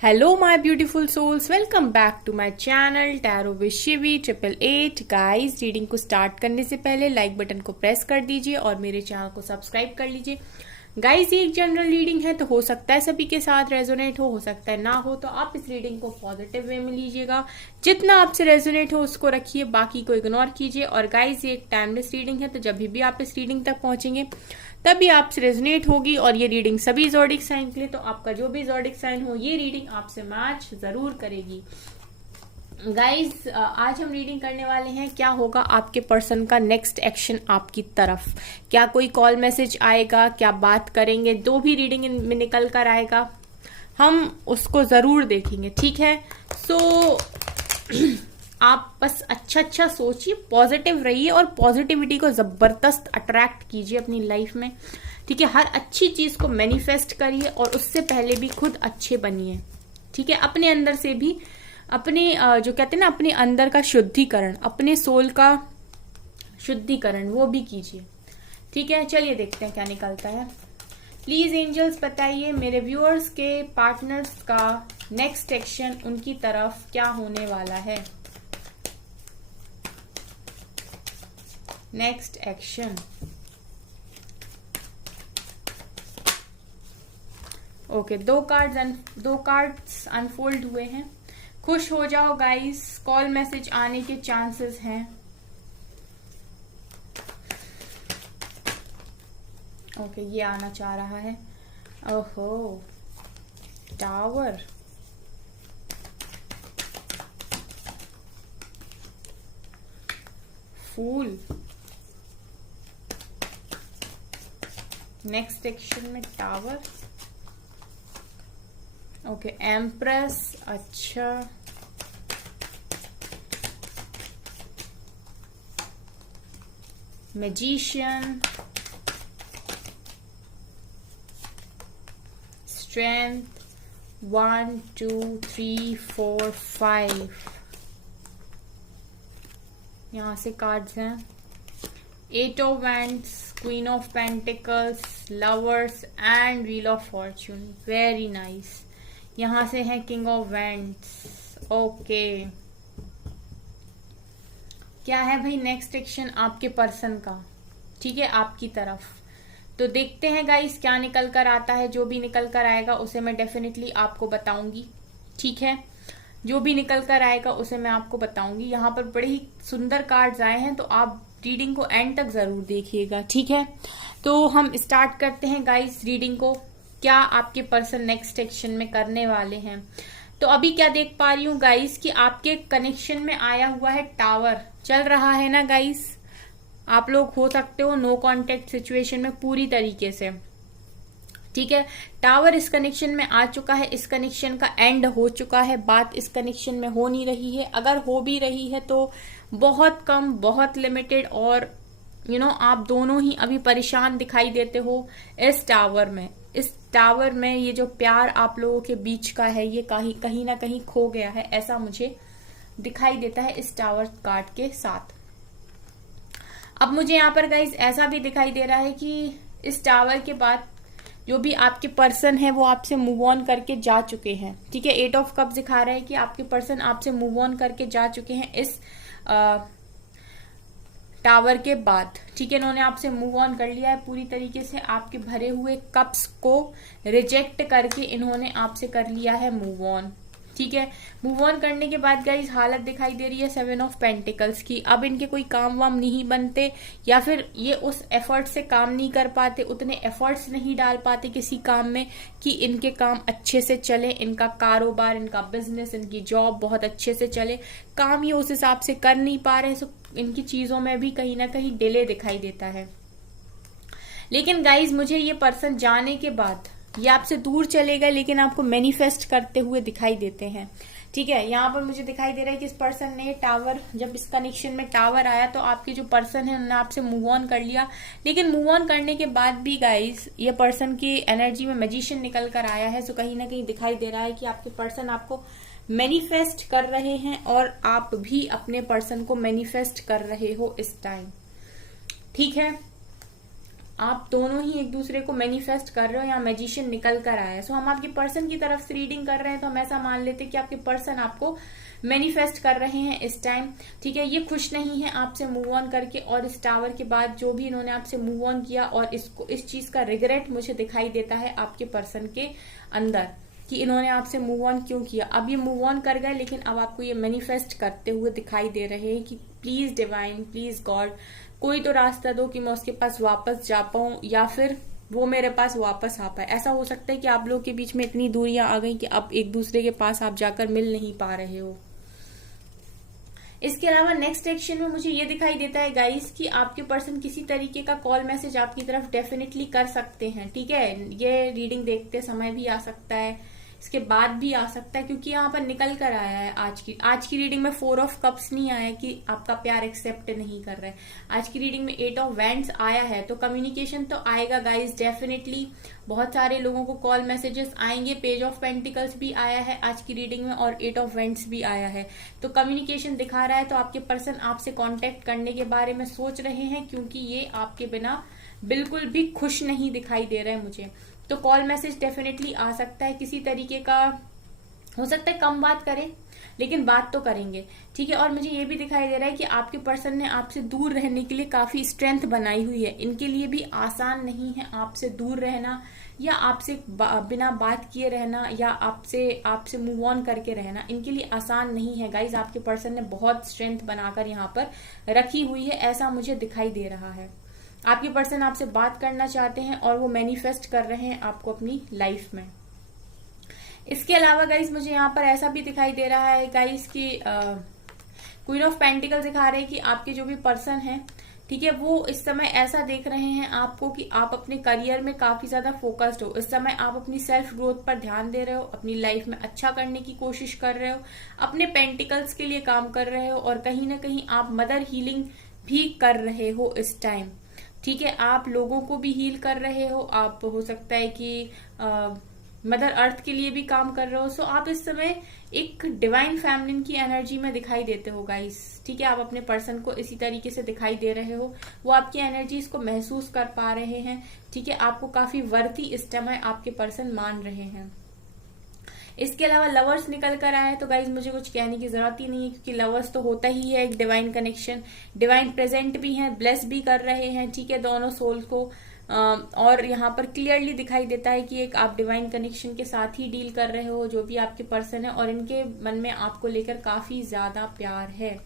Hello my beautiful souls, welcome back to my channel tarot with Shivi 888। Guys, reading को start करने से पहले like button को press कर दीजिए और मेरे चैनल को सब्सक्राइब कर लीजिए। गाइस, ये एक जनरल रीडिंग है, तो हो सकता है सभी के साथ रेजोनेट हो सकता है ना हो, तो आप इस रीडिंग को पॉजिटिव वे में लीजिएगा। जितना आपसे रेजोनेट हो उसको रखिए, बाकी को इग्नोर कीजिए। और गाइस, ये एक टाइमलेस रीडिंग है, तो जब भी आप इस रीडिंग तक पहुंचेंगे तभी आपसे रेजोनेट होगी। और ये रीडिंग सभी ज़ोडिक साइन के लिए, तो आपका जो भी ज़ोडिक साइन हो ये रीडिंग आपसे मैच जरूर करेगी। गाइज, आज हम रीडिंग करने वाले हैं क्या होगा आपके पर्सन का नेक्स्ट एक्शन आपकी तरफ। क्या कोई कॉल मैसेज आएगा, क्या बात करेंगे, जो भी रीडिंग में निकल कर आएगा हम उसको जरूर देखेंगे। ठीक है, सो आप बस अच्छा सोचिए, पॉजिटिव रहिए और पॉजिटिविटी को जबरदस्त अट्रैक्ट कीजिए अपनी लाइफ में। ठीक है, हर अच्छी चीज को मैनिफेस्ट करिए और उससे पहले भी खुद अच्छे बनिए। ठीक है, अपने अंदर से भी अपने जो कहते हैं ना, अपने अंदर का शुद्धिकरण, अपने सोल का शुद्धिकरण वो भी कीजिए। ठीक है, चलिए देखते हैं क्या निकलता है। प्लीज एंजल्स बताइए मेरे व्यूअर्स के पार्टनर्स का नेक्स्ट एक्शन उनकी तरफ क्या होने वाला है। Next action. ओके, दो कार्ड्स अनफोल्ड हुए हैं। खुश हो जाओ गाइस, कॉल मैसेज आने के चांसेस हैं। ओके, ये आना चाह रहा है। ओहो, टावर, फूल, नेक्स्ट एक्शन में टावर। ओके, एम्प्रेस, अच्छा, मैजिशियन, स्ट्रेंथ, 1 2 3 4 5। यहां से कार्ड्स हैं। 8 of wands, queen of pentacles, lovers and wheel of Fortune. Very nice. यहां से है किंग ऑफ वैंड्स। ओके, क्या है भाई नेक्स्ट एक्शन आपके पर्सन का। ठीक है, आपकी तरफ। तो देखते हैं गाइस क्या निकल कर आता है। जो भी निकल कर आएगा उसे मैं डेफिनेटली आपको बताऊंगी। ठीक है, जो भी निकल कर आएगा उसे मैं आपको बताऊंगी। यहाँ पर बड़े ही सुंदर कार्ड्स आए हैं, तो आप रीडिंग को एंड तक जरूर देखिएगा। ठीक है, तो हम स्टार्ट करते हैं गाइस रीडिंग को। क्या आपके पर्सन नेक्स्ट एक्शन में करने वाले हैं। तो अभी क्या देख पा रही हूँ गाइस कि आपके कनेक्शन में आया हुआ है टावर। चल रहा है ना गाइस, आप लोग हो सकते हो नो कांटेक्ट सिचुएशन में पूरी तरीके से। ठीक है, टावर इस कनेक्शन में आ चुका है, इस कनेक्शन का एंड हो चुका है। बात इस कनेक्शन में हो नहीं रही है, अगर हो भी रही है तो बहुत कम, बहुत लिमिटेड। और आप दोनों ही अभी परेशान दिखाई देते हो इस टावर में। इस टावर में ये जो प्यार आप लोगों के बीच का है ये कहीं ना कहीं खो गया है, ऐसा मुझे दिखाई देता है इस टावर कार्ड के साथ। अब मुझे यहाँ पर गाइस ऐसा भी दिखाई दे रहा है कि इस टावर के बाद जो भी आपके पर्सन है वो आपसे मूव ऑन करके जा चुके हैं। ठीक है, 8 ऑफ कप्स दिखा रहा है कि आपके पर्सन आपसे मूव ऑन करके जा चुके हैं इस टावर के बाद। ठीक है, इन्होंने आपसे मूव ऑन कर लिया है पूरी तरीके से। आपके भरे हुए कप्स को रिजेक्ट करके इन्होंने आपसे कर लिया है मूव ऑन। ठीक है, मूव ऑन करने के बाद गाइस हालत दिखाई दे रही है 7 ऑफ पेंटिकल्स की। अब इनके कोई काम वाम नहीं बनते, या फिर ये उस एफर्ट से काम नहीं कर पाते, उतने एफर्ट्स नहीं डाल पाते किसी काम में कि इनके काम अच्छे से चले, इनका कारोबार, इनका बिजनेस, इनकी जॉब बहुत अच्छे से चले। काम ये उस हिसाब से कर नहीं पा रहे, सो इनकी चीजों में भी कहीं ना कहीं डिले दिखाई देता है। लेकिन गाइज, मुझे ये पर्सन जाने के बाद ये आपसे दूर चले गए, लेकिन आपको मैनिफेस्ट करते हुए दिखाई देते हैं। ठीक है, यहाँ पर मुझे दिखाई दे रहा है कि इस पर्सन ने टावर, जब इस कनेक्शन में टावर आया तो आपके जो पर्सन है उन्होंने आपसे मूव ऑन कर लिया। लेकिन मूव ऑन करने के बाद भी गाइस ये पर्सन की एनर्जी में मैजिशियन निकल कर आया है। सो कहीं ना कहीं दिखाई दे रहा है कि आपके पर्सन आपको मैनिफेस्ट कर रहे हैं और आप भी अपने पर्सन को मैनिफेस्ट कर रहे हो इस टाइम। ठीक है, आप दोनों ही एक दूसरे को मैनिफेस्ट कर रहे हो या मैजिशियन निकल कर आया है। सो हम आपके पर्सन की तरफ से रीडिंग कर रहे हैं तो हम ऐसा मान लेते हैं कि आपके पर्सन आपको मैनिफेस्ट कर रहे हैं इस टाइम। ठीक है, ये खुश नहीं है आपसे मूव ऑन करके, और इस टावर के बाद जो भी इन्होंने आपसे मूव ऑन किया, और इसको इस चीज का रिग्रेट मुझे दिखाई देता है आपके पर्सन के अंदर कि इन्होंने आपसे मूव ऑन क्यों किया। अब ये मूव ऑन कर गए, लेकिन अब आपको ये मैनिफेस्ट करते हुए दिखाई दे रहे हैं कि प्लीज डिवाइन, प्लीज गॉड, कोई तो रास्ता दो कि मैं उसके पास वापस जा पाऊं, या फिर वो मेरे पास वापस आ पाए। ऐसा हो सकता है कि आप लोग के बीच में इतनी दूरियां आ गई कि अब एक दूसरे के पास आप जाकर मिल नहीं पा रहे हो। इसके अलावा नेक्स्ट एक्शन में मुझे ये दिखाई देता है गाइस कि आपके पर्सन किसी तरीके का कॉल मैसेज आपकी तरफ डेफिनेटली कर सकते हैं। ठीक है, ये रीडिंग देखते समय भी आ सकता है, इसके बाद भी आ सकता है, क्योंकि यहाँ पर निकल कर आया है आज की रीडिंग में 4 ऑफ कप्स नहीं आया कि आपका प्यार एक्सेप्ट नहीं कर रहा है। आज की रीडिंग में 8 ऑफ वैंड्स आया है, तो कम्युनिकेशन तो आएगा गाइस डेफिनेटली। बहुत सारे लोगों को कॉल मैसेजेस आएंगे। पेज ऑफ पेंटिकल्स भी आया है आज की रीडिंग में, और 8 ऑफ वैंड्स भी आया है, तो कम्युनिकेशन दिखा रहा है। तो आपके पर्सन आपसे कॉन्टेक्ट करने के बारे में सोच रहे हैं, क्योंकि ये आपके बिना बिल्कुल भी खुश नहीं दिखाई दे रहे हैं मुझे। तो कॉल मैसेज डेफिनेटली आ सकता है किसी तरीके का, हो सकता है कम बात करें लेकिन बात तो करेंगे। ठीक है, और मुझे ये भी दिखाई दे रहा है कि आपके पर्सन ने आपसे दूर रहने के लिए काफी स्ट्रेंथ बनाई हुई है। इनके लिए भी आसान नहीं है आपसे दूर रहना, या आपसे बिना बात किए रहना, या आपसे मूव ऑन करके रहना। इनके लिए आसान नहीं है गाइज। आपके पर्सन ने बहुत स्ट्रेंथ बनाकर यहाँ पर रखी हुई है, ऐसा मुझे दिखाई दे रहा है। आपके पर्सन आपसे बात करना चाहते हैं और वो मैनिफेस्ट कर रहे हैं आपको अपनी लाइफ में। इसके अलावा गाइस मुझे यहाँ पर ऐसा भी दिखाई दे रहा है गाइस कि क्वीन ऑफ पेंटिकल दिखा रहे हैं कि आपके जो भी पर्सन हैं, ठीक है, वो इस समय ऐसा देख रहे हैं आपको कि आप अपने करियर में काफी ज्यादा फोकस्ड हो। इस समय आप अपनी सेल्फ ग्रोथ पर ध्यान दे रहे हो, अपनी लाइफ में अच्छा करने की कोशिश कर रहे हो, अपने पेंटिकल्स के लिए काम कर रहे हो, और कहीं ना कहीं आप मदर हीलिंग भी कर रहे हो इस टाइम। ठीक है, आप लोगों को भी हील कर रहे हो, आप हो सकता है कि मदर अर्थ के लिए भी काम कर रहे हो। सो आप इस समय एक डिवाइन फैमिलिन की एनर्जी में दिखाई देते हो गाइस। ठीक है, आप अपने पर्सन को इसी तरीके से दिखाई दे रहे हो, वो आपकी एनर्जीज को महसूस कर पा रहे हैं। ठीक है, आपको काफी वर्थी इस समय आपके पर्सन मान रहे हैं। इसके अलावा लवर्स निकल कर आए हैं, तो गाइज मुझे कुछ कहने की जरूरत ही नहीं है, क्योंकि लवर्स तो होता ही है एक डिवाइन कनेक्शन। डिवाइन प्रेजेंट भी है, ब्लेस भी कर रहे हैं। ठीक है, दोनों सोल को और यहाँ पर क्लियरली दिखाई देता है कि एक आप डिवाइन कनेक्शन के साथ ही डील कर रहे हो, जो भी आपके पर्सन है, और इनके मन में आपको लेकर काफी ज्यादा प्यार है।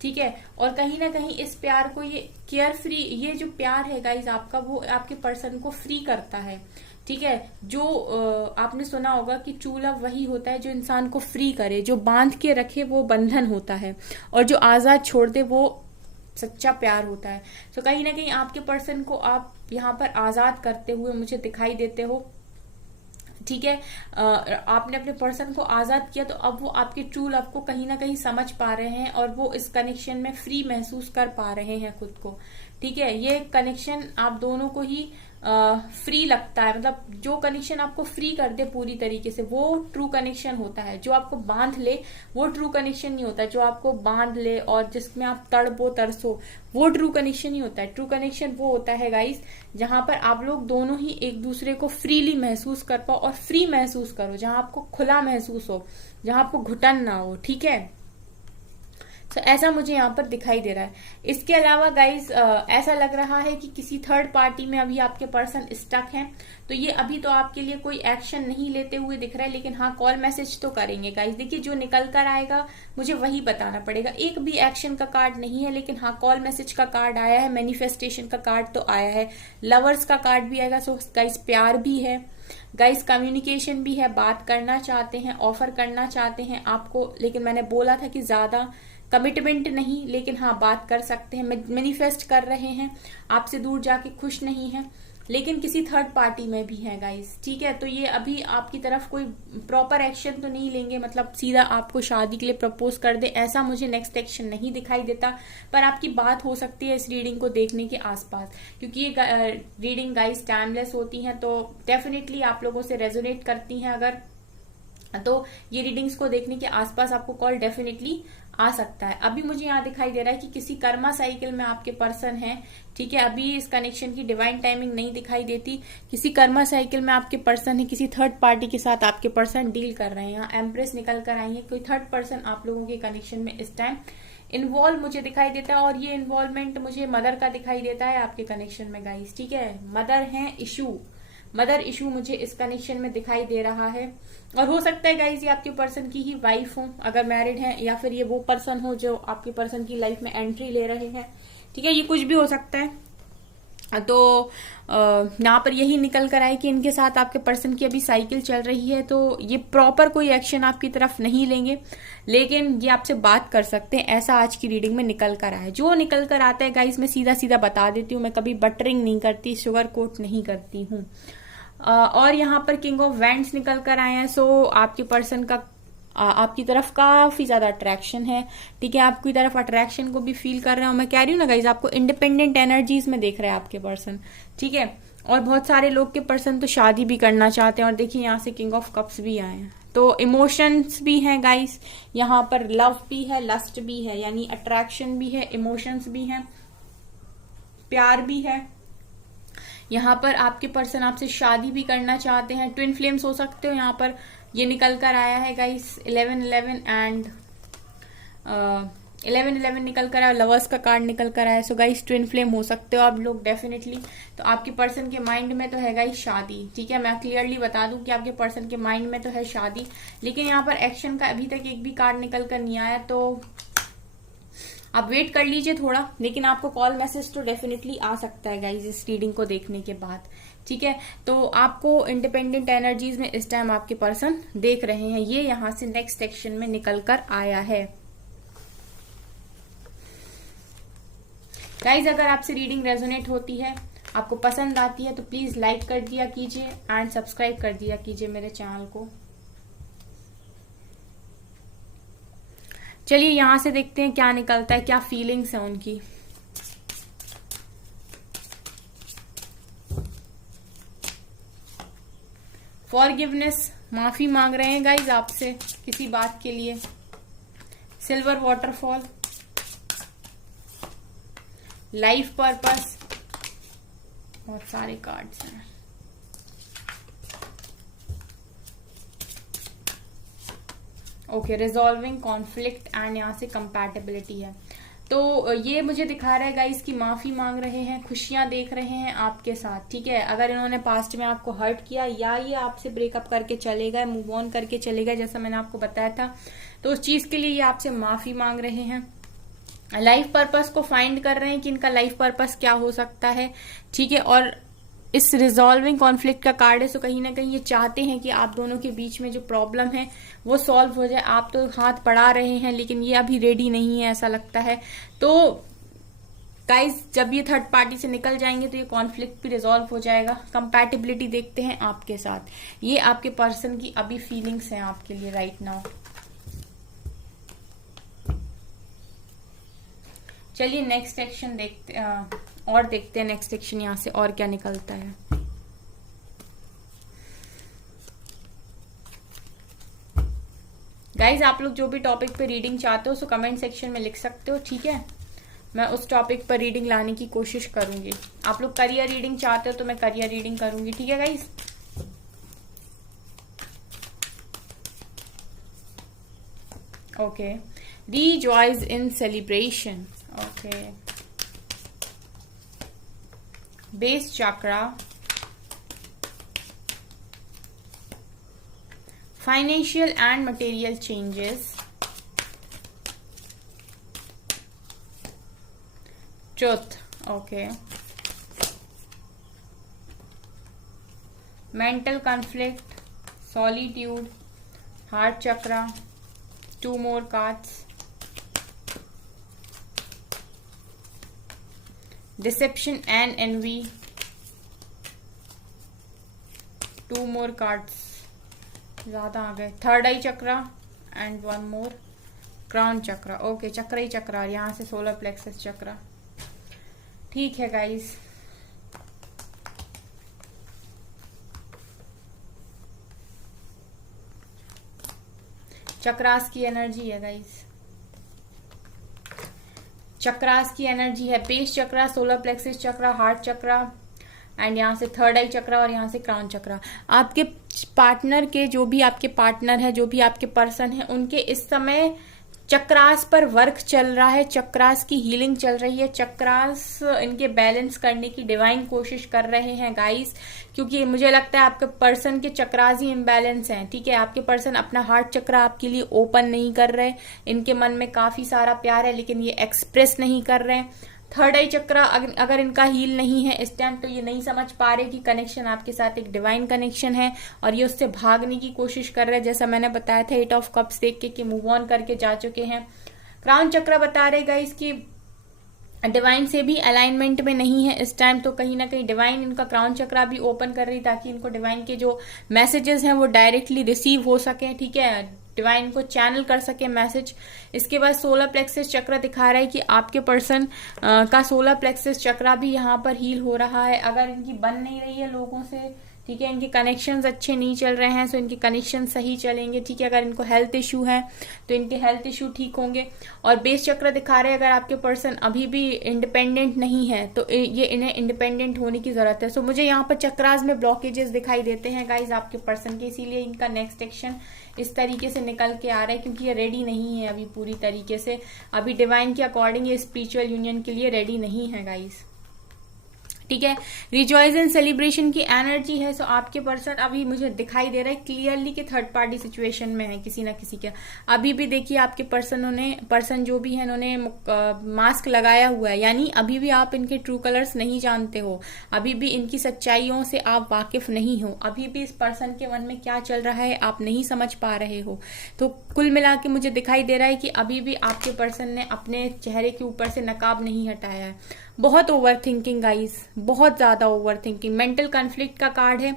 ठीक है, और कहीं ना कहीं इस प्यार को, ये केयर फ्री, ये जो प्यार है गाइज आपका, वो आपके पर्सन को फ्री करता है। ठीक है, जो आपने सुना होगा कि ट्रू लव वही होता है जो इंसान को फ्री करे, जो बांध के रखे वो बंधन होता है, और जो आजाद छोड़ दे वो सच्चा प्यार होता है। तो कहीं ना कहीं आपके पर्सन को आप यहाँ पर आजाद करते हुए मुझे दिखाई देते हो। ठीक है, आपने अपने पर्सन को आजाद किया, तो अब वो आपके ट्रू लव को कहीं ना कहीं समझ पा रहे हैं, और वो इस कनेक्शन में फ्री महसूस कर पा रहे हैं खुद को। ठीक है, ये कनेक्शन आप दोनों को ही फ्री लगता है, मतलब जो कनेक्शन आपको फ्री कर दे पूरी तरीके से, वो ट्रू कनेक्शन होता है। जो आपको बांध ले वो ट्रू कनेक्शन नहीं होता। जो आपको बांध ले और जिसमें आप तड़पो तरसो, वो ट्रू कनेक्शन नहीं होता है। ट्रू कनेक्शन वो होता है गाइस जहां पर आप लोग दोनों ही एक दूसरे को फ्रीली महसूस कर पाओ, और फ्री महसूस करो, जहां आपको खुला महसूस हो, जहां आपको घुटन ना हो। ठीक है, तो ऐसा मुझे यहाँ पर दिखाई दे रहा है। इसके अलावा गाइज ऐसा लग रहा है कि किसी थर्ड पार्टी में अभी आपके पर्सन स्टक हैं, तो ये अभी तो आपके लिए कोई एक्शन नहीं लेते हुए दिख रहा है, लेकिन हाँ कॉल मैसेज तो करेंगे गाइज। देखिए, जो निकल कर आएगा मुझे वही बताना पड़ेगा। एक भी एक्शन का कार्ड नहीं है, लेकिन हाँ कॉल मैसेज का कार्ड आया है, मैनिफेस्टेशन का कार्ड तो आया है, लवर्स का कार्ड भी आएगा। सो गाइज प्यार भी है गाइस, कम्युनिकेशन भी है, बात करना चाहते हैं, ऑफर करना चाहते हैं आपको, लेकिन मैंने बोला था कि ज्यादा कमिटमेंट नहीं, लेकिन हाँ बात कर सकते हैं, मैनिफेस्ट कर रहे हैं, आपसे दूर जाके खुश नहीं है, लेकिन किसी थर्ड पार्टी में भी है गाइस। ठीक है, तो ये अभी आपकी तरफ कोई प्रॉपर एक्शन तो नहीं लेंगे, मतलब सीधा आपको शादी के लिए प्रपोज कर दे, ऐसा मुझे नेक्स्ट एक्शन नहीं दिखाई देता। पर आपकी बात हो सकती है इस रीडिंग को देखने के आसपास, क्योंकि ये रीडिंग गाइस टाइमलेस होती हैं, तो डेफिनेटली आप लोगों से रेजोनेट करती हैं अगर, तो ये रीडिंग्स को देखने के आसपास आपको कॉल डेफिनेटली आ सकता है। अभी मुझे यहाँ दिखाई दे रहा है कि किसी कर्मा साइकिल में आपके पर्सन है, ठीक है। अभी इस कनेक्शन की डिवाइन टाइमिंग नहीं दिखाई देती। किसी कर्मा साइकिल में आपके पर्सन है, किसी थर्ड पार्टी के साथ आपके पर्सन डील कर रहे हैं। यहाँ एम्प्रेस निकल कर आई है, कोई थर्ड पर्सन आप लोगों के कनेक्शन में इस टाइम इन्वॉल्व मुझे दिखाई देता है। और ये इन्वॉल्वमेंट मुझे मदर का दिखाई देता है आपके कनेक्शन में गाइस, ठीक है। मदर इशू मुझे इस कनेक्शन में दिखाई दे रहा है। और हो सकता है गाइज ये आपके पर्सन की ही वाइफ हो अगर मैरिड है, या फिर ये वो पर्सन हो जो आपके पर्सन की लाइफ में एंट्री ले रहे हैं, ठीक है। ये कुछ भी हो सकता है। तो यहाँ पर यही निकल कर आए कि इनके साथ आपके पर्सन की अभी साइकिल चल रही है, तो ये प्रॉपर कोई एक्शन आपकी तरफ नहीं लेंगे, लेकिन ये आपसे बात कर सकते हैं, ऐसा आज की रीडिंग में निकल कर आया है। जो निकल कर आता है गाइस मैं सीधा सीधा बता देती हूँ, मैं कभी बटरिंग नहीं करती, शुगर कोट नहीं करती हूँ। और यहाँ पर किंग ऑफ वैंड्स निकल कर आए हैं। सो आपके पर्सन का आपकी तरफ काफी ज्यादा अट्रैक्शन है, ठीक है। आपकी तरफ अट्रैक्शन को भी फील कर रहे हो। मैं कह रही हूँ ना गाइज, आपको इंडिपेंडेंट एनर्जीज में देख रहे हैं आपके पर्सन, ठीक है। और बहुत सारे लोग के पर्सन तो शादी भी करना चाहते हैं। और देखिए यहाँ से किंग ऑफ कप्स भी आए हैं, तो इमोशंस भी हैं गाइस। यहाँ पर लव भी है, लस्ट भी है, यानी अट्रैक्शन भी है, इमोशंस भी हैं, प्यार भी है। यहाँ पर आपके पर्सन आपसे शादी भी करना चाहते हैं, ट्विन फ्लेम्स हो सकते हो। यहाँ पर ये निकल कर आया है गाइस 1111 एंड 1111 निकल कर आया, लवर्स का कार्ड निकल कर आया। सो गाइस ट्विन फ्लेम हो सकते हो आप लोग डेफिनेटली। तो आपके पर्सन के माइंड में तो है गाइस शादी, ठीक है। मैं क्लियरली बता दूं कि आपके पर्सन के माइंड में तो है शादी, लेकिन यहाँ पर एक्शन का अभी तक एक भी कार्ड निकल कर नहीं आया। तो आप वेट कर लीजिए थोड़ा, लेकिन आपको कॉल मैसेज तो डेफिनेटली आ सकता है गाइज इस रीडिंग को देखने के बाद, ठीक है। तो आपको इंडिपेंडेंट एनर्जीज में इस टाइम आपके पर्सन देख रहे हैं। ये यहां से नेक्स्ट सेक्शन में निकल कर आया है गाइज। अगर आपसे रीडिंग रेजोनेट होती है, आपको पसंद आती है, तो प्लीज लाइक कर दिया कीजिए एंड सब्सक्राइब कर दिया कीजिए मेरे चैनल को। चलिए यहां से देखते हैं क्या निकलता है, क्या फीलिंग्स है उनकी। फॉरगिवनेस, माफी मांग रहे हैं गाइज आपसे किसी बात के लिए। सिल्वर वाटरफॉल, लाइफ पर्पस, बहुत सारे कार्ड्स हैं। ओके, रिजॉल्विंग कॉन्फ्लिक्ट एंड यहाँ से कंपैटिबिलिटी है। तो ये मुझे दिखा रहा है गाइस कि माफी मांग रहे हैं, खुशियां देख रहे हैं आपके साथ, ठीक है। अगर इन्होंने पास्ट में आपको हर्ट किया या ये आपसे ब्रेकअप करके चले गए, मूव ऑन करके चले गए, जैसा मैंने आपको बताया था, तो उस चीज के लिए ये आपसे माफी मांग रहे हैं। लाइफ पर्पस को फाइंड कर रहे हैं कि इनका लाइफ पर्पस क्या हो सकता है, ठीक है। और इस रिजॉल्विंग कॉन्फ्लिक्ट का कार्ड है, सो कहीं ना कहीं ये चाहते हैं कि आप दोनों के बीच में जो प्रॉब्लम है वो सॉल्व हो जाए। आप तो हाथ बढ़ा रहे हैं, लेकिन ये अभी रेडी नहीं है ऐसा लगता है। तो गाइस जब ये थर्ड पार्टी से निकल जाएंगे तो ये कॉन्फ्लिक्ट भी रिजॉल्व हो जाएगा। कंपैटिबिलिटी देखते हैं आपके साथ। ये आपके पर्सन की अभी फीलिंग्स हैं आपके लिए राइट नाउ। चलिए नेक्स्ट सेक्शन देखते और देखते हैं नेक्स्ट सेक्शन यहाँ से और क्या निकलता है। गाइज आप लोग जो भी टॉपिक पे रीडिंग चाहते हो सो कमेंट सेक्शन में लिख सकते हो, ठीक है। मैं उस टॉपिक पर रीडिंग लाने की कोशिश करूंगी। आप लोग करियर रीडिंग चाहते हो तो मैं करियर रीडिंग करूंगी, ठीक है guys. Okay, rejoice in celebration, okay. Base chakra, financial and material changes, truth, okay. Mental conflict, solitude, heart chakra, 2 more cards. Deception and envy, 2 more cards, ज्यादा आ गए। Third I chakra and 1 more, crown chakra, okay. चक्र ही चक्रा, यहाँ से solar plexus चक्रा, ठीक है guys. Chakras की energy है guys. Chakras की एनर्जी है, base chakra, solar plexus chakra, heart chakra, and यहाँ से थर्ड आई चक्रा और यहाँ से क्राउन चक्रा। आपके पार्टनर के, जो भी आपके पार्टनर है, जो भी आपके पर्सन है, उनके इस समय चक्रास पर वर्क चल रहा है, चक्रास की हीलिंग चल रही है, चक्रास इनके बैलेंस करने की डिवाइन कोशिश कर रहे हैं गाइस, क्योंकि मुझे लगता है आपके पर्सन के चक्रास ही इम्बैलेंस हैं। ठीक है, आपके पर्सन अपना हार्ट चक्रा आपके लिए ओपन नहीं कर रहे, इनके मन में काफी सारा प्यार है लेकिन ये एक्सप्रेस नहीं कर रहे हैं। थर्ड आई चक्रा अगर इनका हील नहीं है इस टाइम, तो ये नहीं समझ पा रहे कि कनेक्शन आपके साथ एक डिवाइन कनेक्शन है और ये उससे भागने की कोशिश कर रहे हैं। जैसा मैंने बताया था 8 ऑफ कप्स देख के कि मूव ऑन करके जा चुके हैं। क्राउन चक्रा बता रहे गाइस कि डिवाइन से भी अलाइनमेंट में नहीं है इस टाइम, तो कहीं ना कहीं डिवाइन इनका क्राउन चक्रा भी ओपन कर रही ताकि इनको डिवाइन के जो मैसेजेस हैं वो डायरेक्टली रिसीव हो सके। ठीक है, डिवाइन को चैनल कर सके मैसेज। इसके बाद सोलर प्लेक्सिस चक्र दिखा रहा है कि आपके पर्सन का सोलर प्लेक्सिस चक्रा भी यहाँ पर हील हो रहा है। अगर इनकी बन नहीं रही है लोगों से, ठीक है, इनके कनेक्शंस अच्छे नहीं चल रहे हैं, सो इनके कनेक्शन सही चलेंगे। ठीक है, अगर इनको हेल्थ इशू है तो इनके हेल्थ इशू ठीक होंगे। और बेस चक्र दिखा रहे हैं अगर आपके पर्सन अभी भी इंडिपेंडेंट नहीं है तो ये इन्हें इंडिपेंडेंट होने की जरूरत है। सो मुझे यहाँ पर चक्रास में ब्लॉकेजेस दिखाई देते हैं गाइज आपके पर्सन के, इसीलिए इनका नेक्स्ट एक्शन इस तरीके से निकल के आ रहा है, क्योंकि ये रेडी नहीं है अभी पूरी तरीके से, अभी डिवाइन के अकॉर्डिंग ये स्पिरिचुअल यूनियन के लिए रेडी नहीं है गाइज। ठीक है, रिजॉइस एंड सेलिब्रेशन की एनर्जी है। सो आपके पर्सन अभी मुझे दिखाई दे रहा है क्लियरली कि थर्ड पार्टी सिचुएशन में है किसी ना किसी के। अभी भी देखिए आपके पर्सन जो भी है उन्होंने मास्क लगाया हुआ है, यानी अभी भी आप इनके ट्रू कलर्स नहीं जानते हो, अभी भी इनकी सच्चाइयों से आप वाकिफ नहीं हो, अभी भी इस पर्सन के मन में क्या चल रहा है आप नहीं समझ पा रहे हो। तो कुल मिला के मुझे दिखाई दे रहा है कि अभी भी आपके पर्सन ने अपने चेहरे के ऊपर से नकाब नहीं हटाया है। बहुत ओवर थिंकिंग गाइस, बहुत ज्यादा ओवर थिंकिंग, मेंटल कॉन्फ्लिक्ट का कार्ड है।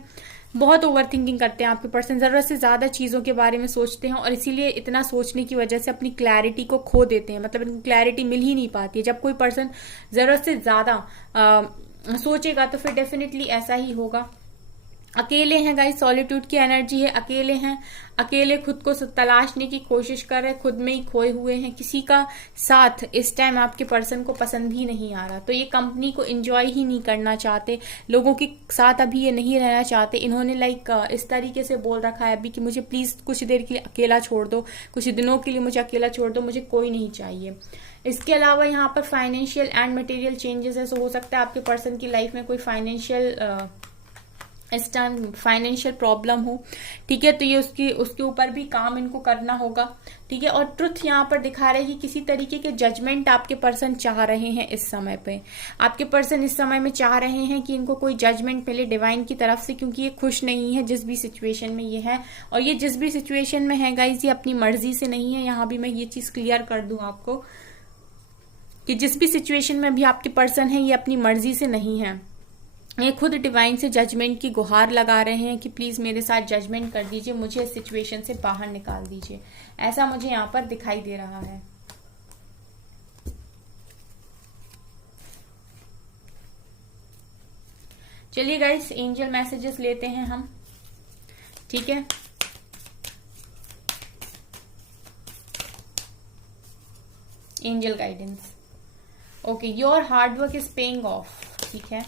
बहुत ओवर थिंकिंग करते हैं आपके पर्सन, जरूरत से ज्यादा चीजों के बारे में सोचते हैं और इसीलिए इतना सोचने की वजह से अपनी क्लैरिटी को खो देते हैं, मतलब इनको क्लैरिटी मिल ही नहीं पाती है। जब कोई पर्सन जरूरत से ज्यादा सोचेगा तो फिर डेफिनेटली ऐसा ही होगा। अकेले हैं गाइस, सॉलिट्यूड की एनर्जी है, अकेले हैं, अकेले खुद को तलाशने की कोशिश कर रहे हैं, खुद में ही खोए हुए हैं, किसी का साथ इस टाइम आपके पर्सन को पसंद ही नहीं आ रहा, तो ये कंपनी को एंजॉय ही नहीं करना चाहते, लोगों के साथ अभी ये नहीं रहना चाहते। इन्होंने इस तरीके से बोल रखा है अभी कि मुझे प्लीज कुछ देर के लिए अकेला छोड़ दो, कुछ दिनों के लिए मुझे अकेला छोड़ दो, मुझे कोई नहीं चाहिए। इसके अलावा यहाँ पर फाइनेंशियल एंड मटेरियल चेंजेस है, सो हो सकता है आपके पर्सन की लाइफ में कोई इस टाइम फाइनेंशियल प्रॉब्लम हो। ठीक है, तो ये उसके ऊपर भी काम इनको करना होगा। ठीक है, और ट्रुथ यहाँ पर दिखा रहे हैं कि किसी तरीके के जजमेंट आपके पर्सन चाह रहे हैं इस समय पे। आपके पर्सन इस समय में चाह रहे हैं कि इनको कोई जजमेंट मिले डिवाइन की तरफ से, क्योंकि ये खुश नहीं है जिस भी सिचुएशन में ये है, और ये जिस भी सिचुएशन में है गाइज ये अपनी मर्जी से नहीं है। यहाँ भी मैं ये चीज क्लियर कर दूं आपको कि जिस भी सिचुएशन में अभी आपके पर्सन है ये अपनी मर्जी से नहीं है, ये खुद डिवाइन से जजमेंट की गुहार लगा रहे हैं कि प्लीज मेरे साथ जजमेंट कर दीजिए, मुझे इस सिचुएशन से बाहर निकाल दीजिए, ऐसा मुझे यहाँ पर दिखाई दे रहा है। चलिए गाइस, एंजल मैसेजेस लेते हैं हम। ठीक है, angel guidance. Okay, your hard work is paying off. ठीक है,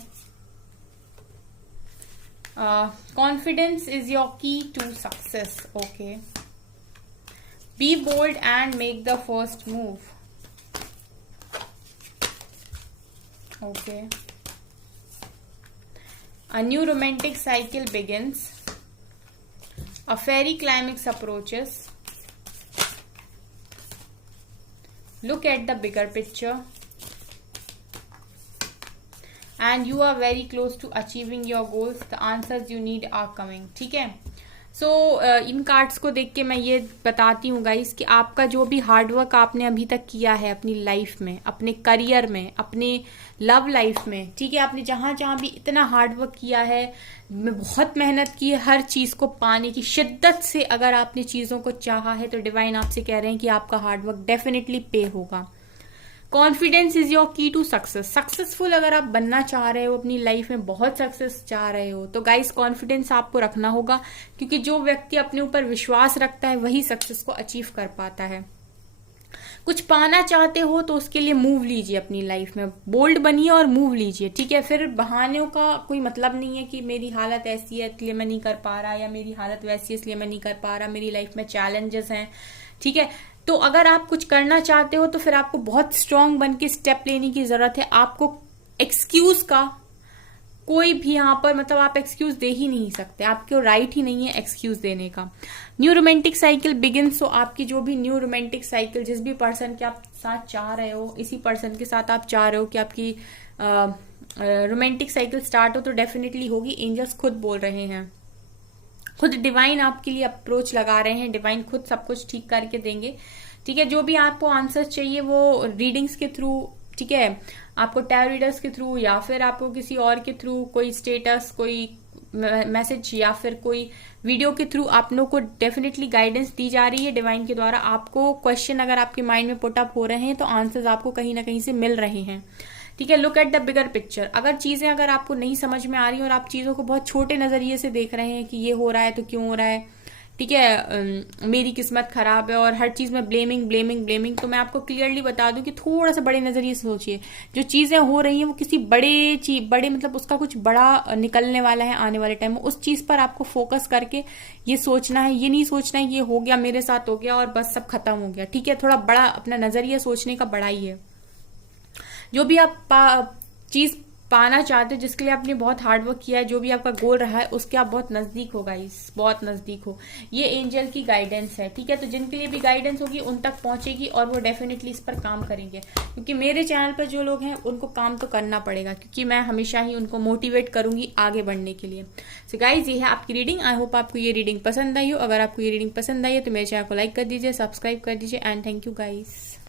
confidence is your key to success. Okay, be bold and make the first move. Okay, a new romantic cycle begins, a fairy climax approaches, look at the bigger picture, and you are very close to achieving your goals, the answers you need are coming. ठीक है, सो इन cards को देख के मैं ये बताती हूँ guys कि आपका जो भी हार्डवर्क आपने अभी तक किया है अपनी लाइफ में, अपने करियर में, अपने लव लाइफ में, ठीक है, आपने जहां जहां भी इतना हार्डवर्क किया है, बहुत मेहनत की है हर चीज को पाने की, शिद्दत से अगर आपने चीजों को चाहा है तो डिवाइन आपसे कह रहे हैं कि आपका हार्डवर्क डेफिनेटली पे होगा। कॉन्फिडेंस इज योर की टू सक्सेस। सक्सेसफुल अगर आप बनना चाह रहे हो, अपनी लाइफ में बहुत सक्सेस चाह रहे हो, तो गाइस कॉन्फिडेंस आपको रखना होगा, क्योंकि जो व्यक्ति अपने ऊपर विश्वास रखता है वही सक्सेस को अचीव कर पाता है। कुछ पाना चाहते हो तो उसके लिए मूव लीजिए, अपनी लाइफ में बोल्ड बनिए और मूव लीजिए, ठीक है। फिर बहानों का कोई मतलब नहीं है कि मेरी हालत ऐसी है इसलिए मैं नहीं कर पा रहा, या मेरी हालत वैसी है इसलिए मैं नहीं कर पा रहा, मेरी लाइफ में चैलेंजेस हैं, ठीक है। तो अगर आप कुछ करना चाहते हो तो फिर आपको बहुत स्ट्रांग बन के स्टेप लेने की जरूरत है। आपको एक्सक्यूज का कोई भी यहाँ पर मतलब आप एक्सक्यूज दे ही नहीं सकते, आपको राइट ही नहीं है एक्सक्यूज देने का। New romantic cycle begins. So आपकी जो भी न्यू रोमांटिक साइकिल, जिस भी पर्सन के आप साथ चाह रहे हो, इसी पर्सन के साथ आप चाह रहे हो कि आपकी रोमांटिक साइकिल स्टार्ट हो, तो डेफिनेटली होगी। एंजल्स खुद बोल रहे हैं, खुद डिवाइन आपके लिए अप्रोच लगा रहे हैं, डिवाइन खुद सब कुछ ठीक करके देंगे, ठीक है। जो भी आपको आंसर चाहिए वो रीडिंग्स के थ्रू, ठीक है, आपको टैरो रीडर्स के थ्रू या फिर आपको किसी और के थ्रू, कोई स्टेटस, कोई मैसेज या फिर कोई वीडियो के थ्रू आप लोग को डेफिनेटली गाइडेंस दी जा रही है डिवाइन के द्वारा। आपको क्वेश्चन अगर आपके माइंड में पुट अप हो रहे हैं तो आंसर्स आपको कहीं ना कहीं से मिल रहे हैं, ठीक है। Look at the bigger picture. अगर आपको नहीं समझ में आ रही और आप चीजों को बहुत छोटे नजरिए से देख रहे हैं कि ये हो रहा है तो क्यों हो रहा है, ठीक है, मेरी किस्मत खराब है और हर चीज में ब्लेमिंग ब्लेमिंग ब्लेमिंग, तो मैं आपको क्लियरली बता दूं कि थोड़ा सा बड़े नजरिए से सोचिए। जो चीजें हो रही हैं वो किसी बड़े मतलब उसका कुछ बड़ा निकलने वाला है आने वाले टाइम में, उस चीज पर आपको फोकस करके ये सोचना है। ये नहीं सोचना है ये हो गया, मेरे साथ हो गया और बस सब खत्म हो गया, ठीक है। थोड़ा बड़ा अपना नजरिया सोचने का बड़ा ही है। जो भी आप चीज पाना चाहते हो, जिसके लिए आपने बहुत हार्ड वर्क किया है, जो भी आपका गोल रहा है, उसके आप बहुत नजदीक हो गाइस, बहुत नजदीक हो। ये एंजल की गाइडेंस है, ठीक है। तो जिनके लिए भी गाइडेंस होगी उन तक पहुंचेगी और वो डेफिनेटली इस पर काम करेंगे, क्योंकि मेरे चैनल पर जो लोग हैं उनको काम तो करना पड़ेगा, क्योंकि मैं हमेशा ही उनको मोटिवेट करूंगी आगे बढ़ने के लिए। सो गाइज, ये है आपकी रीडिंग। आई होप आपको ये रीडिंग पसंद आई हो। अगर आपको ये रीडिंग पसंद आई है तो मेरे चैनल को लाइक कर दीजिए, सब्सक्राइब कर दीजिए एंड थैंक यू गाइज।